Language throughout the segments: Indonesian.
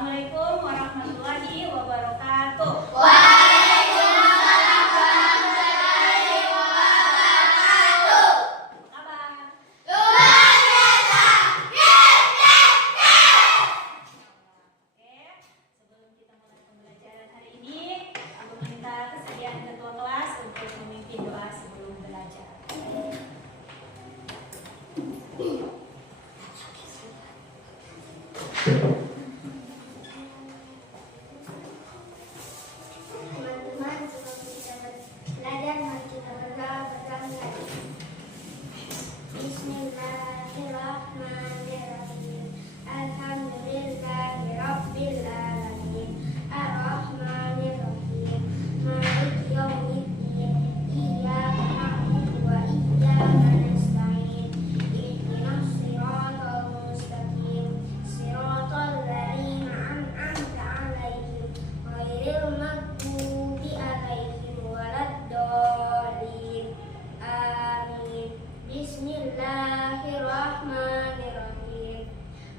Assalamualaikum warahmatullahi wabarakatuh. Waalaikumsalam warahmatullahi wabarakatuh. Apa kabar? Luar biasa. Oke, sebelum kita mulai pembelajaran hari ini, aku minta kesediaan ketua kelas untuk memimpin doa sebelum belajar. Teman-teman, sebelum kita belajar, mari kita berdoa lagi. Bismillahirrahmanirrahim. Alhamdulillahirabbil alamin. Arrahmanirrahim. Maliki yaumiddin. Iyyaka na'budu wa iyyaka nasta'in. Ihdinas siratal mustaqim. Siratal ladzina an'amta 'alaihim ghairil maghdubi 'alaihim waladdallin. Amin. Bismillahirrahmanirrahim.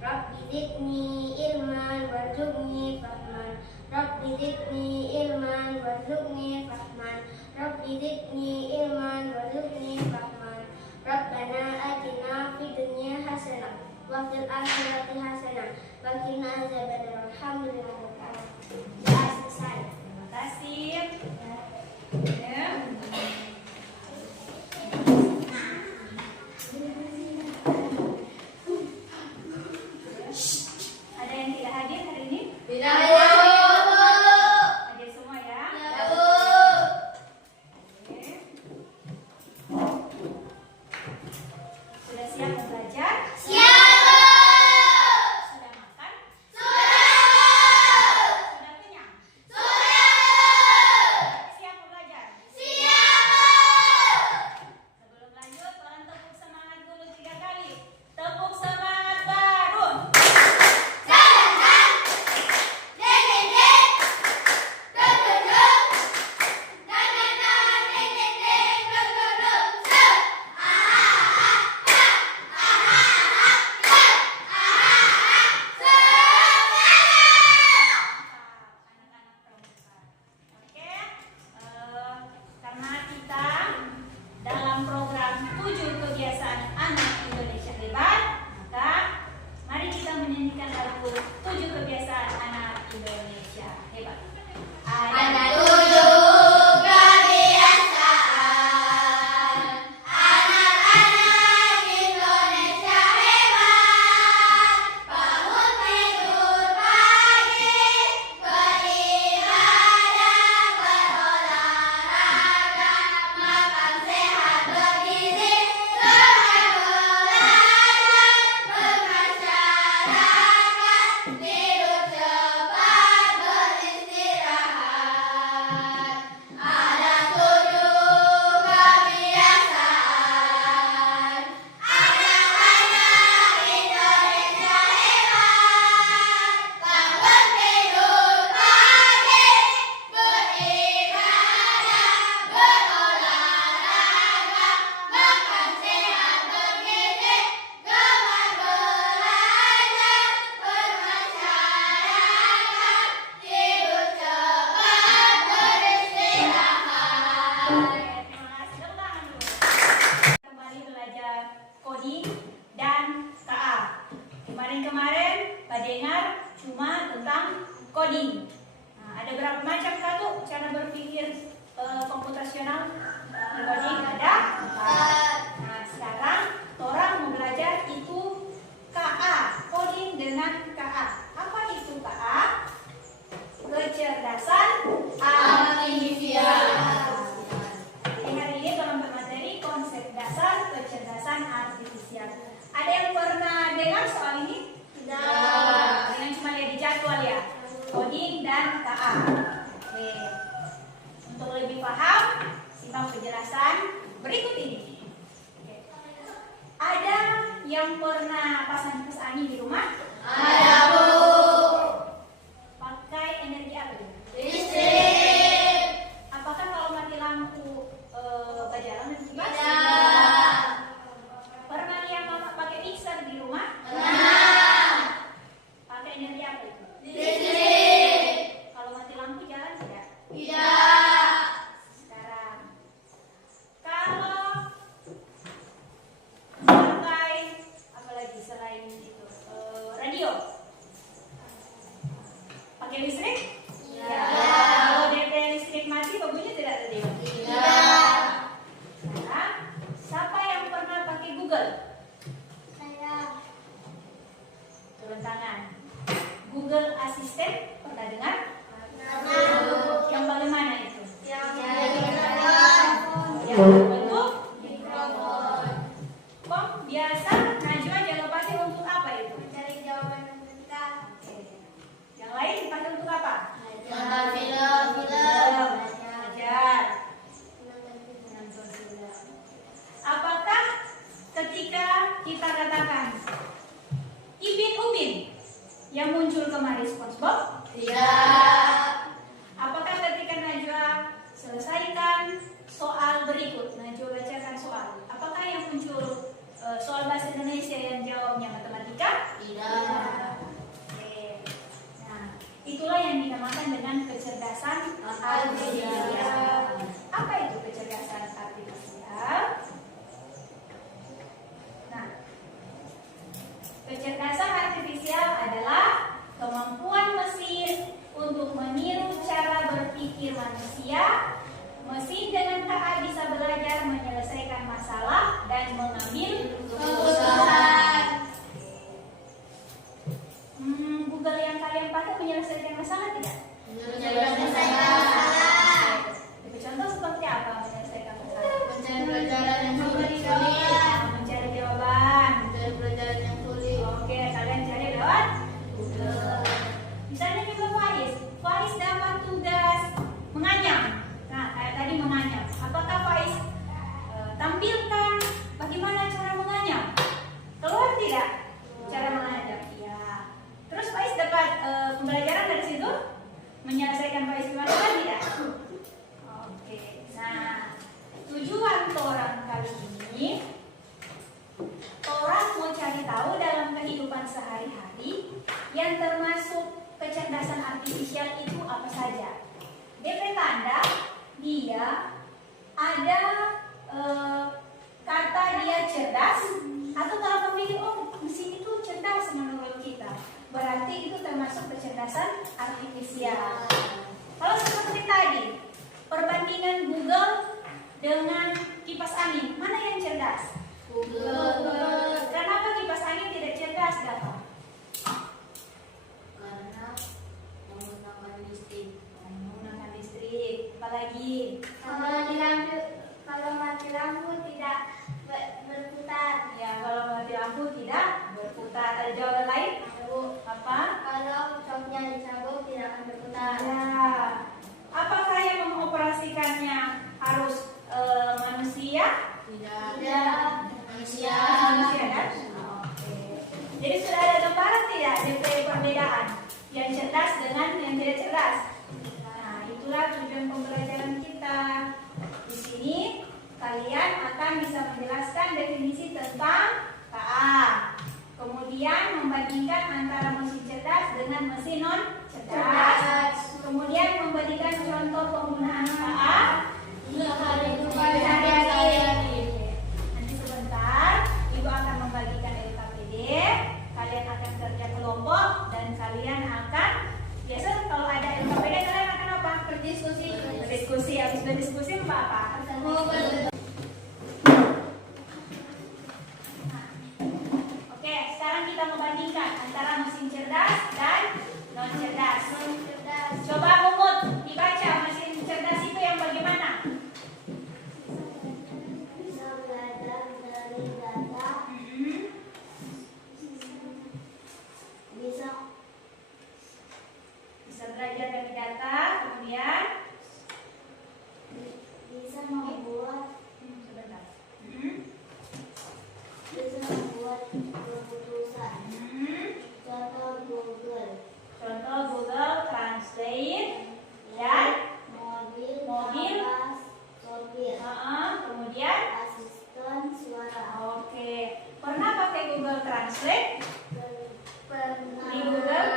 Rabbi zidni ilman warzuqni fahman. Rabbi zidni ilman warzuqni fahman. Rabbi zidni ilman warzuqni fahman. Rabbana atina fid dunya hasanah wa fil akhirati hasanah wa qina adzabannar. Alhamdulillah. Sudah selesai. Terima kasih. Ya. Ada yang tidak hadir hari ini? Tidak ada. Hadir semua ya? Ya, Bu. Oke. Sudah siap belajar? Siap, Bu. Sudah makan? Sudah. Sudah kenyang? Sudah. Siap belajar? Siap. Sebelum lanjut, tolong tepuk semangat dulu 3 kali. Tepuk semangat baru. Anak-anak pramuka. Oke, karena kita dalam program 7 kebiasaan anak Indonesia hebat, maka mari kita menyanyikan lagu 7 kebiasaan anak Indonesia hebat. Ada 7 kebiasaan anak-anak Indonesia hebat. Bangun tidur pagi, beribadah, berolahraga, makan sehat bergizi, semangat belajar, bermasyarakat, tidur cepat, beristirahat. Ada 7 kebiasaan anak-anak Indonesia hebat. Bangun tidur pagi, beribadah, berolahraga, makan sehat bergizi, gemar belajar, bermasyarakat, tidur cepat, beristirahat. Oke, terima kasih. Tepuk tangan dulu. Kembali belajar coding dan KA. Kemarin-kemarin Pak dengar cuma tentang coding. Nah, ada berapa macam satu cara berpikir komputasional coding? Ada 4. Nah, sekarang orang mau belajar itu KA, coding dengan KA. Apa itu KA? Kecerdasan artifisial. Jadi hari ini dalam materi konsep dasar kecerdasan artifisial. Ada yang pernah dengar soal ini? Tidak. Dengan cuma lihat di jadwal ya. Coding dan KA. Oke. Untuk lebih paham, simak penjelasan berikut ini. Oke. Ada yang pernah pasang kipas angin di rumah? Ada, Bu. Pakai energi apa? Listrik. Apakah kalau mati lampu berjalan dengan kipas? Tidak. Pernah lihat mama pakai mixer di rumah? Pernah. Pakai energi apa itu? Listrik. absen? Pernah dengar? Yang bagaimana itu? Yang berbentuk mikrofon. Kok biasa Najwa jaga pakai untuk apa itu? Mencari jawaban kita. Yang lain dipakai untuk apa? Nonton film. Belajar. Nonton film. Apakah ketika kita katakan Ipin Upin yang muncul kemarin SpongeBob? Tidak. Apakah ketika Najwa selesaikan soal berikut, Najwa bacakan soal, apakah yang muncul soal bahasa Indonesia yang jawabnya matematika? Tidak. Oke. Nah, itulah yang dinamakan dengan kecerdasan artifisial. Apa itu kecerdasan artifisial? Nah, kecerdasan artifisial adalah kemampuan mesin untuk meniru cara berpikir manusia. Mesin dengan KA bisa belajar menyelesaikan masalah dan mengambil keputusan. Google yang kalian pakai menyelesaikan masalah tidak? Menyelesaikan masalah. Contoh seperti apa menyelesaikan masalah? Mencari pelajaran yang sulit. Mencari jawaban. Mencari pelajaran yang sulit. Oke, kalian cari lewat Google. Misalnya juga Faiz dapat tugas menganyam. Nah, kayak tadi menganyam. Apakah Faiz tampilkan bagaimana cara menganyam? Keluar tidak cara menganyam? Iya. Terus Faiz dapat pembelajaran dari situ? Menyelesaikan Faiz masalah tidak? Oke. Nah, tujuan Torang kali ini, Torang mau cari tahu dalam kehidupan sehari-hari yang termasuk kecerdasan artifisial itu apa saja. DP tanda dia ada kata dia cerdas, atau kalau pemikir mesin itu cerdas menurut kita, berarti itu termasuk kecerdasan artifisial. Kalau seperti tadi perbandingan Google dengan kipas angin, mana yang cerdas? Google. Kenapa kipas angin tidak cerdas, Dafa? Karena menggunakan listrik. Menggunakan listrik. Apalagi? Kalau mati lampu tidak berputar. Ya, kalau mati lampu tidak berputar. Ada jawaban lain? Apa? Kalau shocknya dicabut tidak akan berputar. Ya. Apakah yang mengoperasikannya harus manusia? Tidak. Manusia. Manusia kan? Oke. Jadi sudah ada gambaran tidak DP perbedaan yang cerdas dengan yang tidak cerdas? Nah, itulah tujuan pembelajaran kita. Di sini kalian akan bisa menjelaskan definisi tentang KA. Kemudian membandingkan antara mesin cerdas dengan mesin non cerdas. Kemudian memberikan contoh penggunaan KA sehari-hari. Nanti sebentar Ibu akan membagikan LKPD. Kalian akan kerja kelompok dan kalian akan biasa kalau ada LKPD kalian akan apa? Berdiskusi. Habis berdiskusi apa? Oke, sekarang kita membandingkan antara mesin cerdas dan non cerdas. Coba Mumut dibaca mesin cerdas itu yang bagaimana? Bisa belajar dari data. Bisa belajar dari data, kemudian Bisa membuat sebentar. Bisa membuat keputusan. Contoh Google. Contoh Google Translate dan Mobil. Mobil. Sopir. Kemudian Asisten suara. oke. Pernah pakai Google Translate? Pernah. Di Google?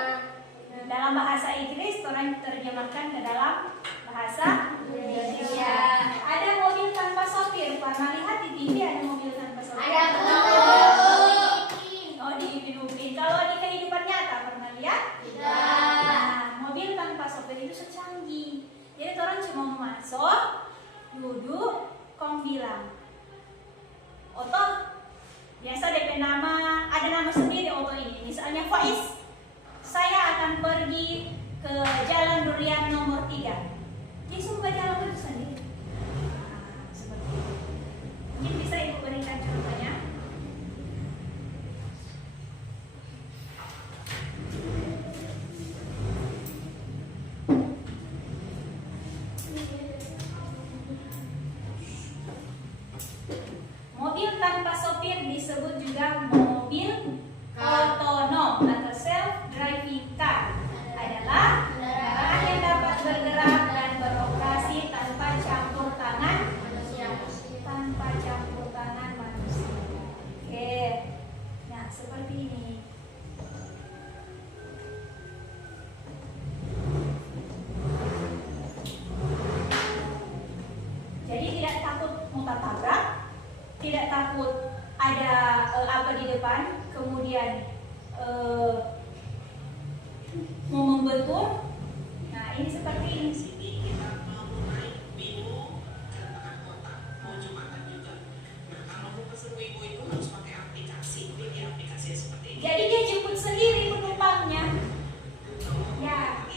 Dalam bahasa Inggris, orang terjemahkan ke dalam bahasa Indonesia. Ada mobil tanpa sopir. Pernah lihat di TV ada mobil tanpa sopir? Ada. Oh, di Upin. Kalau di kehidupan nyata pernah lihat? Tidak. Nah, mobil tanpa sopir itu secanggih. Jadi orang cuma masuk, duduk, kong bilang, Oto, biasa DP nama, ada nama sendiri Oto ini. Misalnya Faiz, saya akan pergi disebut juga mobil otonom atau self-driving car. Adalah kendaraan yang dapat bergerak dan beroperasi tanpa campur tangan manusia. Oke, nah seperti ini. Jadi tidak takut mau tabrak, tidak takut ada apa di depan, kemudian mau membentur. Nah ini seperti ini. Jadi dia jemput sendiri penumpangnya. Ya.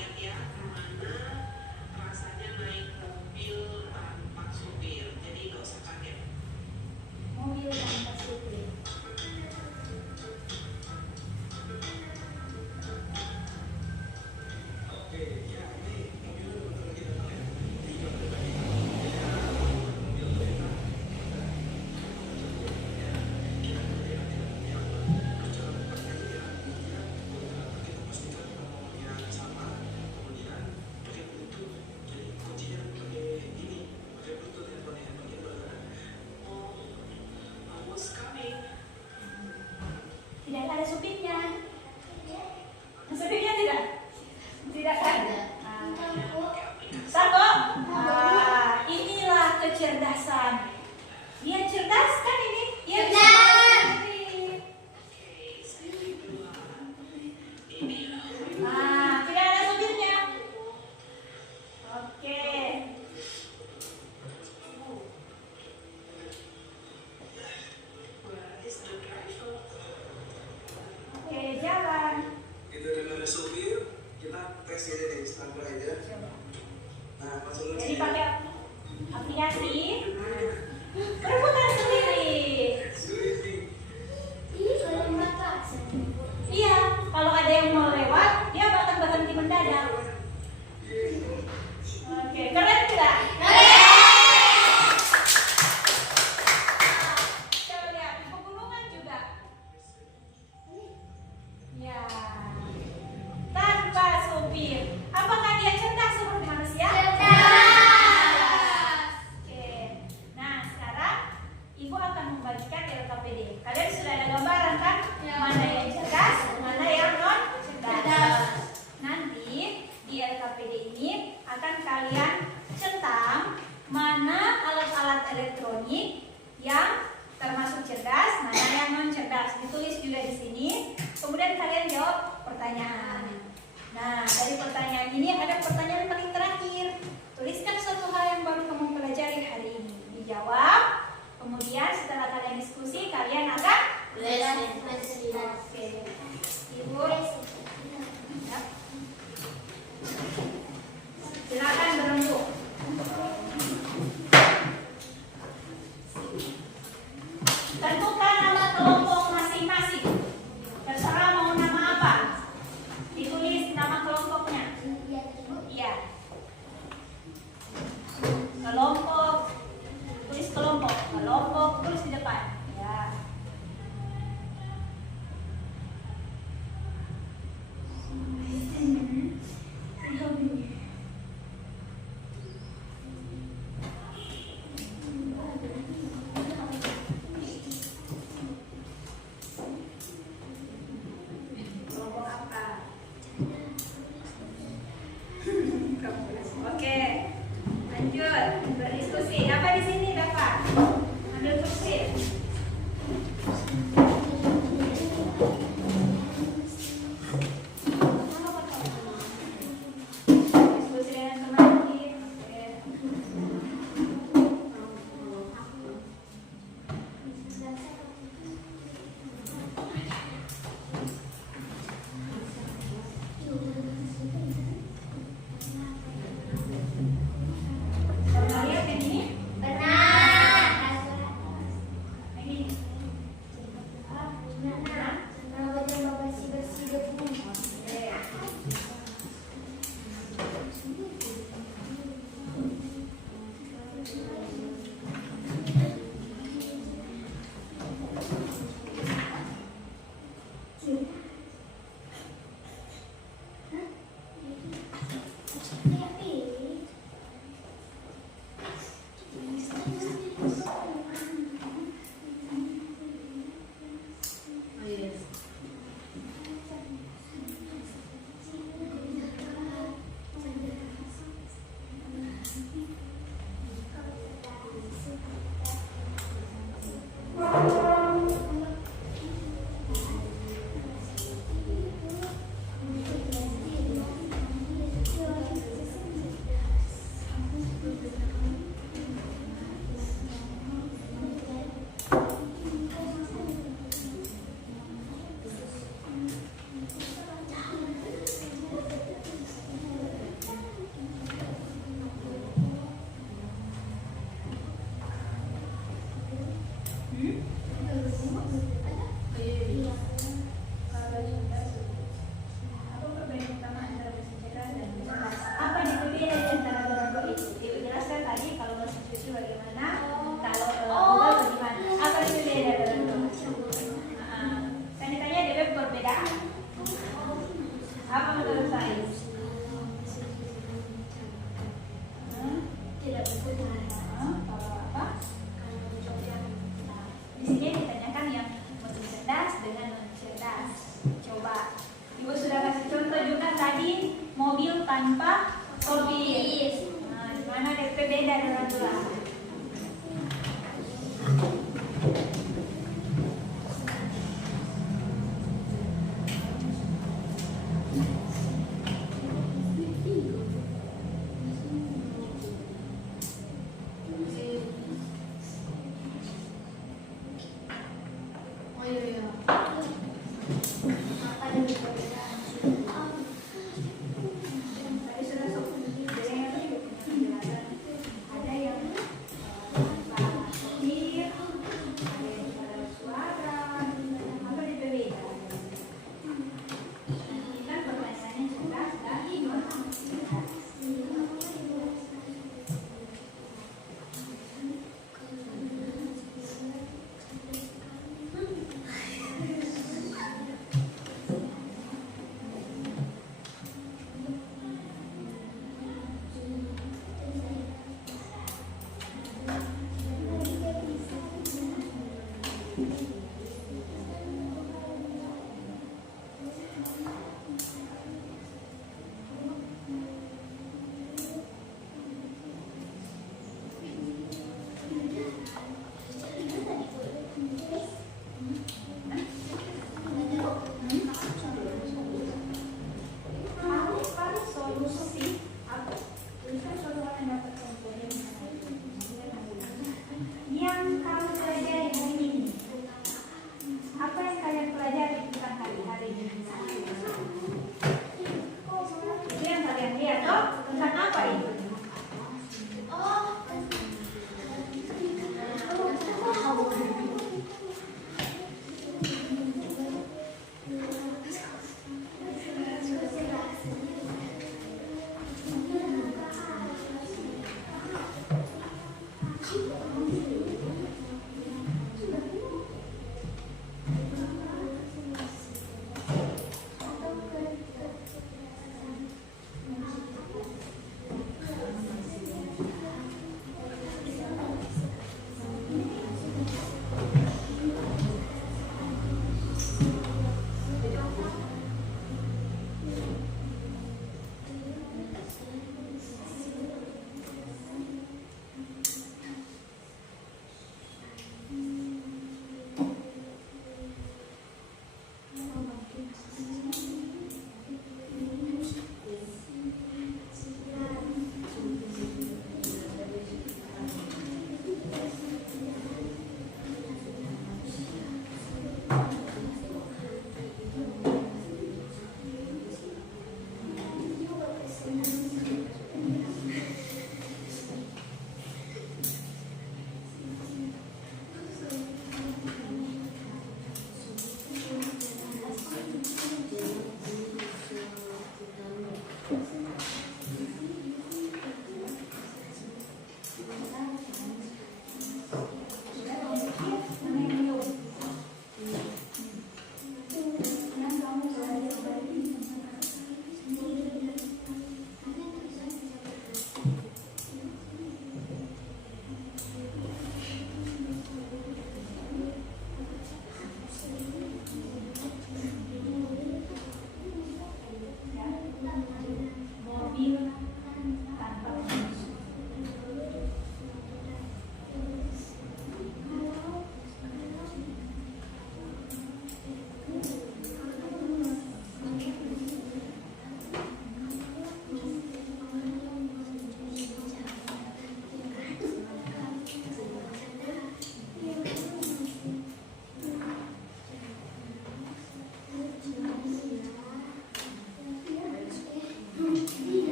Mobil tanpa supir. Tidak ada supirnya. Supirnya tidak? Tidak ada. Satu. Inilah kecerdasan. Dia cerdas kan ini? Dia bisa sendiri. Tidak ada supirnya. Oke. Oke, jalan. Itu dengan ada supir, kita tes ini nih, standby aja. Coba. Nah, masuk Jadi pakai aplikasi. Berputar sendiri. Iya, kalau ada yang mau lewat, dia bakal berhenti mendadak. Oke, keren tidak? Coba lihat, di pegunungan juga. Ya, tanpa supir. Apakah dia cerdas seperti manusia? Oke. Nah, sekarang Ibu akan membagikan di LKPD. Kalian sudah ada gambaran kan? Mana yang cerdas, mana yang non cerdas. Nanti di LKPD ini akan kalian centang mana alat-alat elektronik yang termasuk cerdas, mana yang non cerdas. Ditulis juga di sini. Kemudian kalian jawab pertanyaan. Nah, dari pertanyaan ini ada pertanyaan paling terakhir. Tuliskan suatu hal yang baru kamu pelajari hari ini. Dijawab. Kemudian setelah kalian diskusi, kalian akan Oke. Ibu, ya. Silakan berunduk. Tentukan nama kelompok masing-masing. Terserah mau nama apa. Ditulis nama kelompoknya. Iya. Kelompok. Tulis kelompok. Kelompok tulis di depan. Ya. Kelompok apa? Oke, lanjut berdiskusi. Apa di sini dapat? Ambil kursi. Diskusi dengan teman lagi. Oke. Pernah lihat yang ini? Pernah. Apa menurut Faiz? Tidak benar. Kalau apa? Kalau coba. Nah, di sini ditanyakan yang motif cerdas dengan non cerdas. Coba, Ibu sudah kasih contoh juga tadi mobil tanpa sopir. Nah, gimana DP beda dengan dua? Apa yang perbedaan? Tadi sudah sopir, jadi yang tadi juga punya penjelasan. Ada yang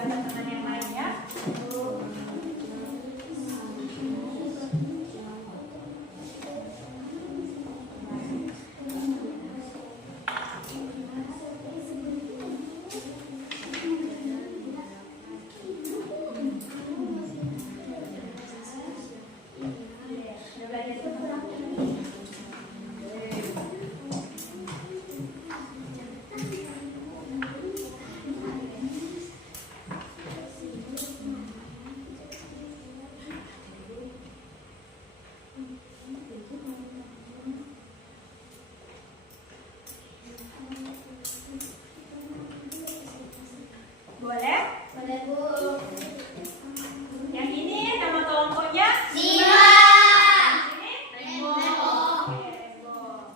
teman-teman yang lainnya. Boleh? Boleh, Bu. Yang ini nama kelompoknya? Zima. Ini? Rainbow. Oke, rainbow.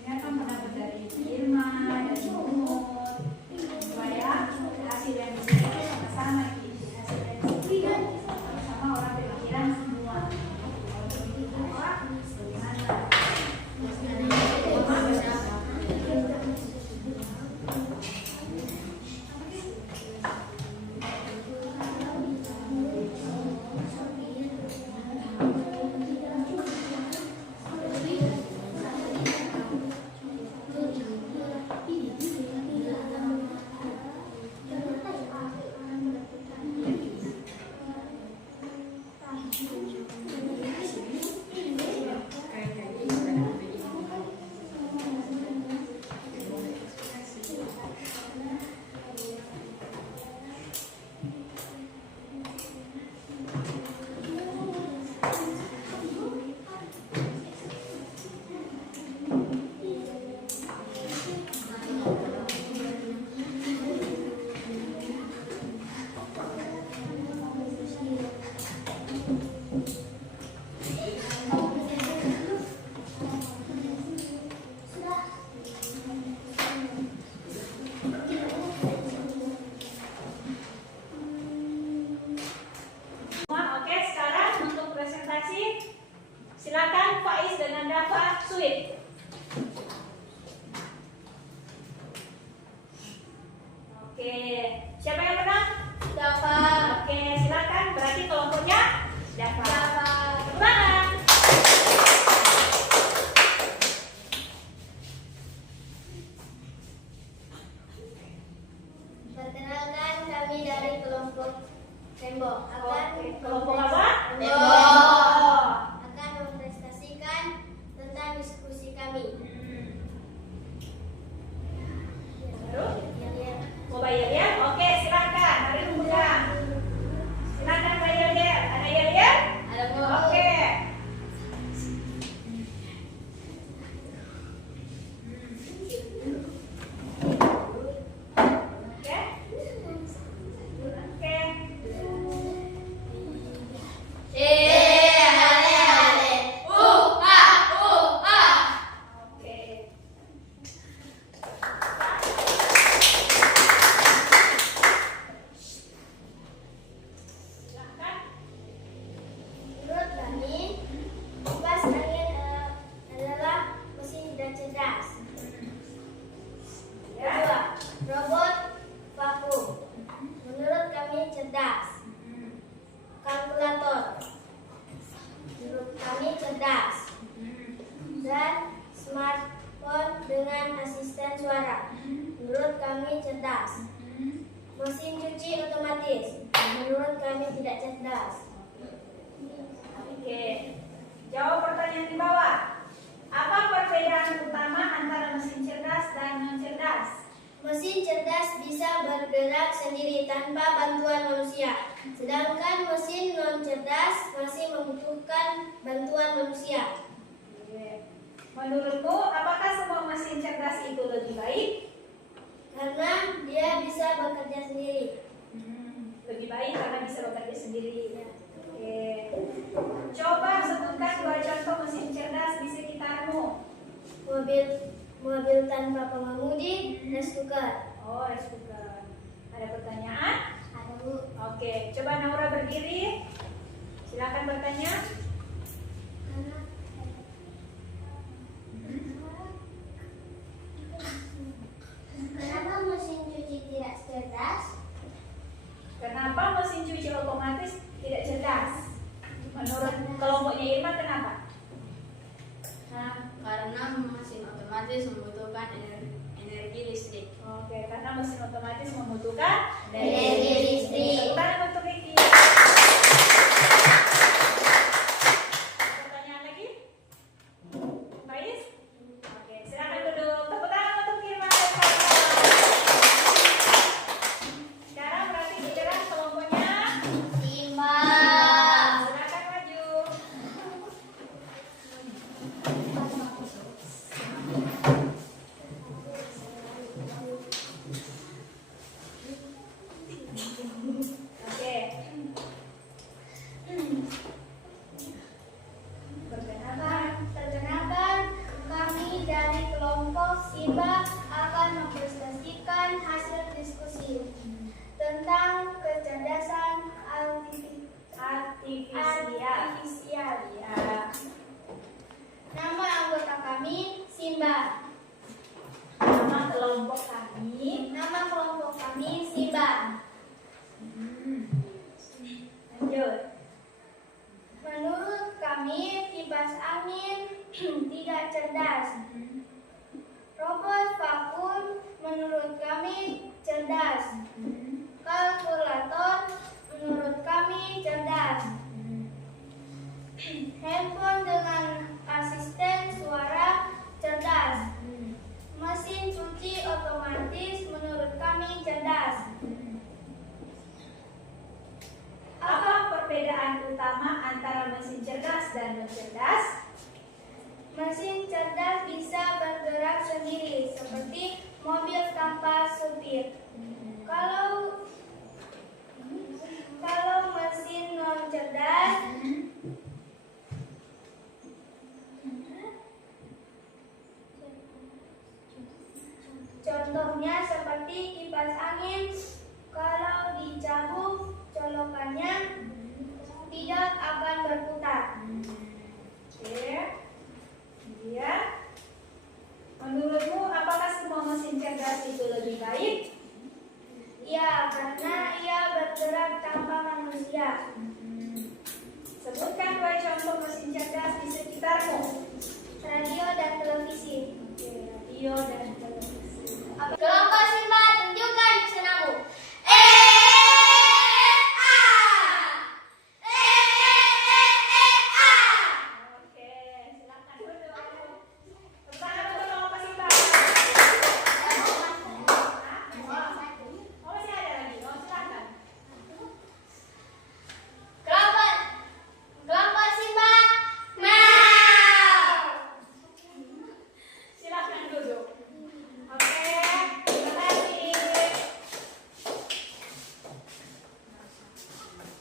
Dengarkan pendapat dari Irma, dari Umut, supaya hasil yang di sini sama-sama gitu. Hasil yang di sini sama orang berpikiran semua. Kalau begitu Pak, bagaimana? Oke, sekarang untuk presentasi silakan Faiz dengan Dafa Sweet. Oke, siapa yang menang? Dafa. Oke, silakan. Berarti kelompoknya Dafa. Dafa. Teman. Perkenalkan, kami dari kelompok Rainbow. Oke, kelompok apa? Rainbow. Akan mempresentasikan tentang diskusi kami. Terus? Ya. Mau bayar ya? Oke, silakan. Mari undang. Silakan bayar ya. Ada ya? Ada, Bu. Oke. Oke. Oke. Oke. Silakan. Menurut kami, kipas angin adalah mesin tidak cerdas. Ya. Kedua, robot vakum. Menurut kami cerdas. Kalkulator. Menurut kami cerdas. Dan smartphone dengan asisten suara. Menurut kami cerdas. Mesin cuci otomatis. Menurut kami tidak cerdas. Oke. Jawab pertanyaan di bawah. Apa perbedaan utama antara mesin cerdas dan non cerdas? Mesin cerdas bisa bergerak sendiri tanpa bantuan manusia, sedangkan mesin non cerdas masih membutuhkan bantuan manusia. Oke. Menurutmu, apakah semua mesin cerdas itu lebih baik? Karena dia bisa bekerja sendiri. Lebih baik karena bisa bekerja sendiri. Oke. Coba sebutkan 2 contoh mesin cerdas di sekitarmu. Mobil tanpa pengemudi, rice cooker. Oh, rice cooker. Ada pertanyaan? Ada, Bu. Oke, coba Naura berdiri. Silakan kelompoknya Irma kenapa? Nah, Karena mesin otomatis membutuhkan energi listrik. oke, karena mesin otomatis membutuhkan Energi listrik. Tepuk tangan untuk Ricky. Pertanyaan lagi? Faiz? Oke, silakan duduk. Tepuk tangan untuk Irma dan kawan-kawan. Sekarang berarti giliran kelompoknya Simba. silakan maju. Oke. Perkenalkan, kami dari kelompok Simba akan mempresentasikan hasil diskusi tentang kecerdasan artifisial. Ya. Nama anggota kami Simba. Nama kelompok kami. Nama kelompok kami Simba. Lanjut. Menurut kami, kipas angin tidak cerdas. Robot vakum menurut kami cerdas. Kalkulator menurut kami cerdas. Handphone dengan asisten suara cerdas. Mesin cuci otomatis menurut kami cerdas. Apa perbedaan utama antara mesin cerdas dan non cerdas? Mesin cerdas bisa bergerak sendiri seperti mobil tanpa supir. Kalau mesin non cerdas contohnya seperti kipas angin, kalau dicabut colokannya tidak akan berputar. Oke. Kemudian, menurutmu apakah semua mesin cerdas itu lebih baik? Ya, karena ia bergerak tanpa manusia. Sebutkan 2 contoh mesin cerdas di sekitarmu. Radio dan televisi. Oke, radio dan televisi. Kelompok Simba tunjukkan senamu. Oke, silakan duduk. Pertanyaan untuk kelompok Simba. Oh, masih ada lagi. Oh, silakan. Kelompok Simba. Silakan duduk. Oke, terima kasih.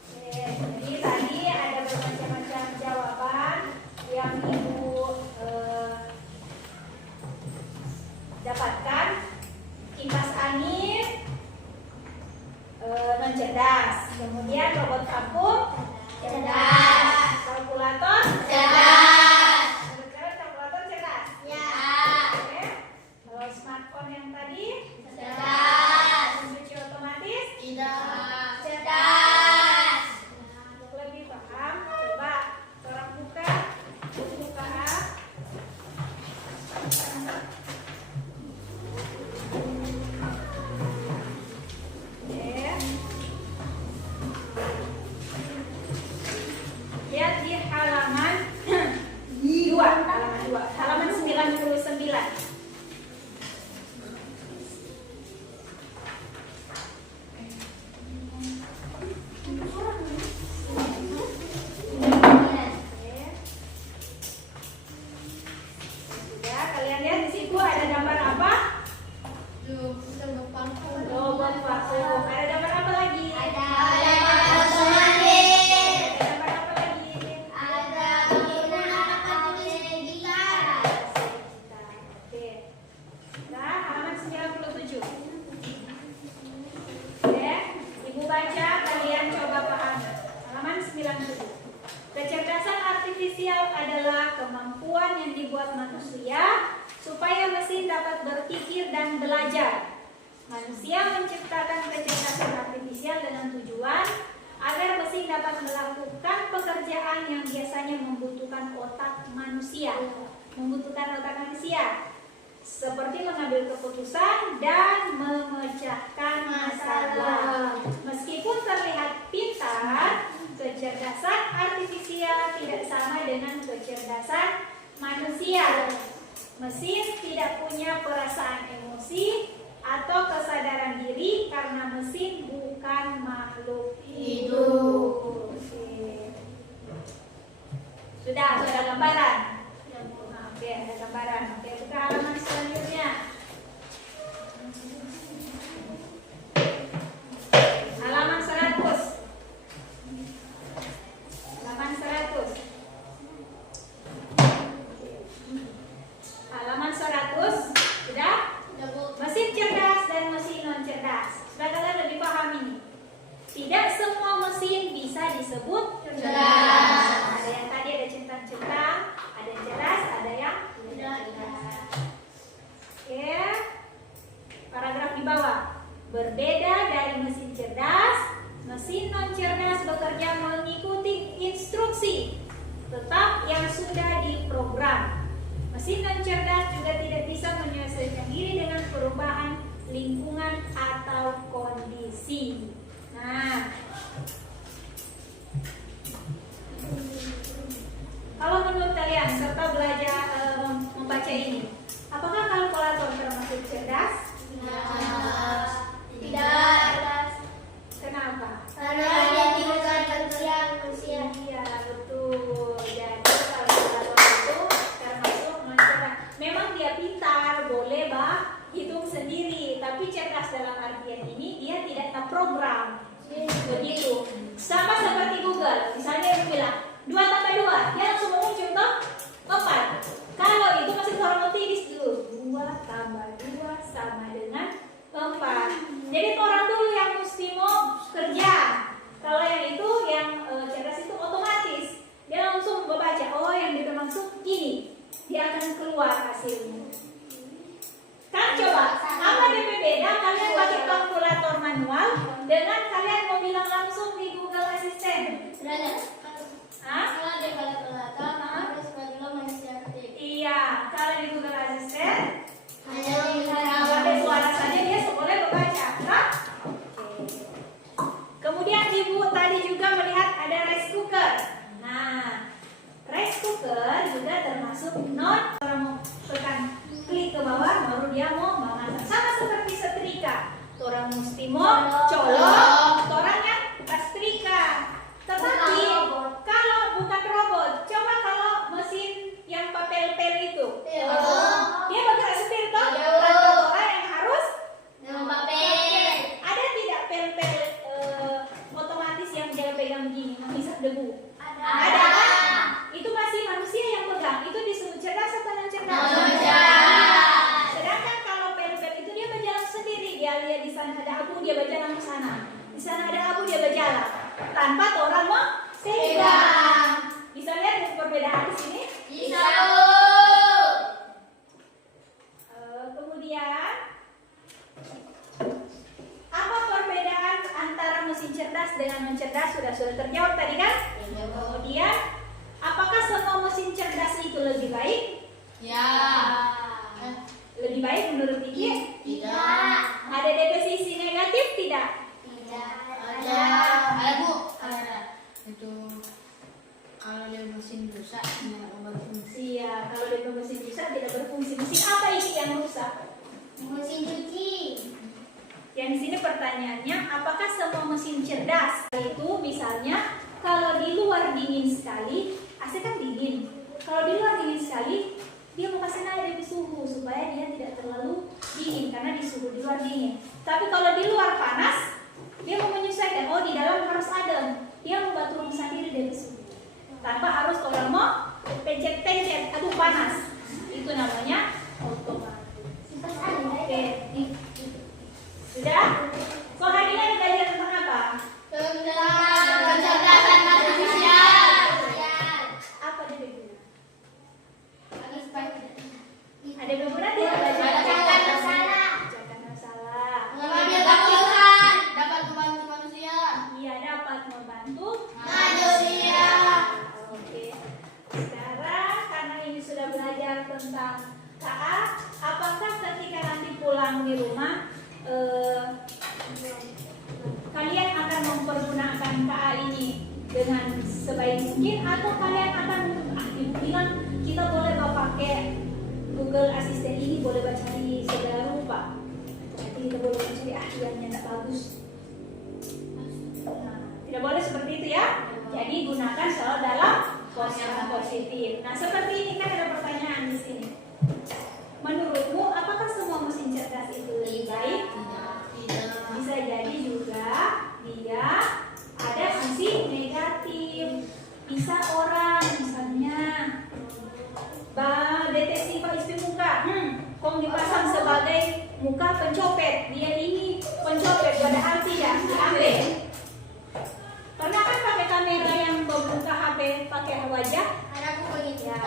Oke, jadi tadi ada bermacam-macam jawaban yang Ibu dapatkan. Kipas angin non cerdas, kemudian robot vakum Cerdas. kalkulator Cerdas. sekarang kalkulator cerdas. Ya. Oke, kalau smartphone yang tadi Cerdas. cuci otomatis. Tidak. Cerdas. Untuk lebih paham, coba orang buka buku KA. Oke. Lihat di halaman 2, halaman 99. Ya, kalian lihat di situ ada gambar apa? Robot vakum. Ada gambar apa lagi? Ada Ada gambar apa lagi? Oke. Nah, halaman 97. Oke, Ibu baca, kalian coba paham. Halaman 97. Kecerdasan artifisial adalah kemampuan yang dibuat manusia supaya mesin dapat berpikir dan belajar. Manusia menciptakan kecerdasan artifisial dengan tujuan agar mesin dapat melakukan pekerjaan pekerjaan yang biasanya membutuhkan otak manusia. Seperti mengambil keputusan dan memecahkan masalah. Meskipun terlihat pintar, kecerdasan artifisial tidak sama dengan kecerdasan manusia. Mesin tidak punya perasaan emosi atau kesadaran diri karena mesin bukan makhluk hidup. Oke. Sudah ada gambaran? Oke, ada gambaran. Oke, ke halaman selanjutnya. Halaman 100. Halaman 100. Halaman 100. Sudah? Mesin cerdas dan mesin non cerdas. Sudah kalian lebih paham ini? Tidak semua mesin bisa disebut cerdas. Ada yang tadi ada centang-centang, ada yang cerdas, ada yang tidak cerdas. Oke. Paragraf di bawah. Berbeda dari mesin cerdas, mesin non cerdas bekerja mengikuti instruksi tetap yang sudah diprogram. Mesin non cerdas juga tidak bisa menyesuaikan diri dengan perubahan lingkungan atau kondisi. Nah, kalau menurut kalian serta belajar membaca ini, apakah kalkulator termasuk cerdas? Tidak. Kenapa? Karena dia bukan manusia. Iya, betul. Jadi kalkulator itu termasuk non cerdas. Memang dia pintar, boleh hitung sendiri, tapi cerdas dalam artian ini dia tidak terprogram. Begitu. Sama seperti Google. Misalnya dia bilang 2 tambah 2, dia langsung ngomong contoh 4. Kalau itu masih orang tidis dulu. 2 tambah 2 sama dengan 4. Jadi orang dulu yang mesti mau kerja. Kalau yang itu yang cerdas itu otomatis. Dia langsung membaca, oh yang dimaksud ini. Dia akan keluar hasilnya. Kan coba, apa yang berbeda kalian pakai kalkulator manual dengan kalian mau bilang langsung di Google Assistant? Kalau di kalkulator harus perlu manusia. Iya, kalau di Google Assistant Hanya pakai suara saja dia boleh membaca, kan? Kemudian ibu tadi juga melihat ada rice cooker. Nah, rice cooker juga termasuk non. Orang mau tekan klik ke bawah baru dia mau memasak. Sama seperti setrika. Orang mesti mau colok, orang yang setrika. Tetapi kalau bukan robot, coba kalau mesin yang pel-pel itu, dia bergerak setir toh, tanpa orang yang harus ada tidak pel-pel otomatis yang dia pegang begini, menghisap debu? Ada kan? Itu masih manusia yang pegang. Itu disebut cerdas atau non cerdas? Sedangkan kalau pel-pel itu dia berjalan sendiri. Dia lihat di sana ada abu, dia berjalan ke sana. Di sana ada abu, dia berjalan. Tanpa orang mau pegang. Bisa lihat perbedaan di sini? Bisa. Kemudian apa perbedaan antara mesin cerdas dengan non cerdas? Sudah terjawab tadi kan? Kemudian apakah semua mesin cerdas itu lebih baik? Ya. Lebih baik menurut Kiki? Tidak. Ada definisi negatif tidak? Tidak. Ada Bu. Ada. Itu kalau dia mesin rusak tidak berfungsi. Iya, kalau dia mesin rusak tidak berfungsi. Mesin apa ini yang rusak? Mesin cuci. Yang di sini pertanyaannya, apakah semua mesin cerdas itu misalnya kalau di luar dingin sekali, AC kan dingin. Kalau di luar dingin sekali, dia mau kasih naik dari suhu supaya dia tidak terlalu dingin karena di suhu di luar dingin. Tapi kalau di luar panas, dia mau menyesuaikan. Oh, di dalam harus adem. Dia mau turun sendiri dari suhu. Tanpa harus orang mau pencet-pencet, aduh panas. Itu namanya otomatis. Oke, sudah? Kok hari ini belajar tentang apa? Tentang kecerdasan artifisial. Apa dia berbeda? Ada Ada beberapa tidak belajar? Pecahkan masalah. Pecahkan masalah. Mengambil keputusan. Dapat membantu manusia. Iya, dapat membantu Manusia. atau kalian akan ibu bilang kita boleh pakai Google Assistant ini, boleh cari segala rupa. Nanti kita boleh cari yang tidak bagus. Nah, tidak boleh seperti itu ya. Jadi gunakan selalu dalam positif. Nah, seperti ini kan ada pertanyaan di sini. Menurutmu apakah semua mesin cerdas itu lebih baik? Bisa jadi juga dia ada sisi negatif. Bisa orang misalnya deteksi Pak istri muka, kong dipasang sebagai muka pencopet. Dia ini pencopet padahal tidak diambil. Pernah kan pakai kamera yang membuka HP pakai wajah? Anakku begitu. Ya.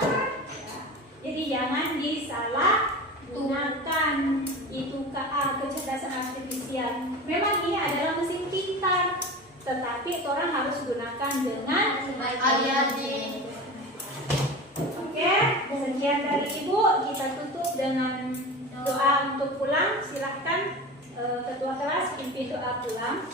Jadi jangan disalah gunakan itu kecerdasan artifisial. Memang ini adalah mesin pintar, tetapi orang harus gunakan dengan hati-hati. Oke, sekian dari Ibu. Kita tutup dengan doa untuk pulang. Silahkan ketua kelas pimpin doa pulang.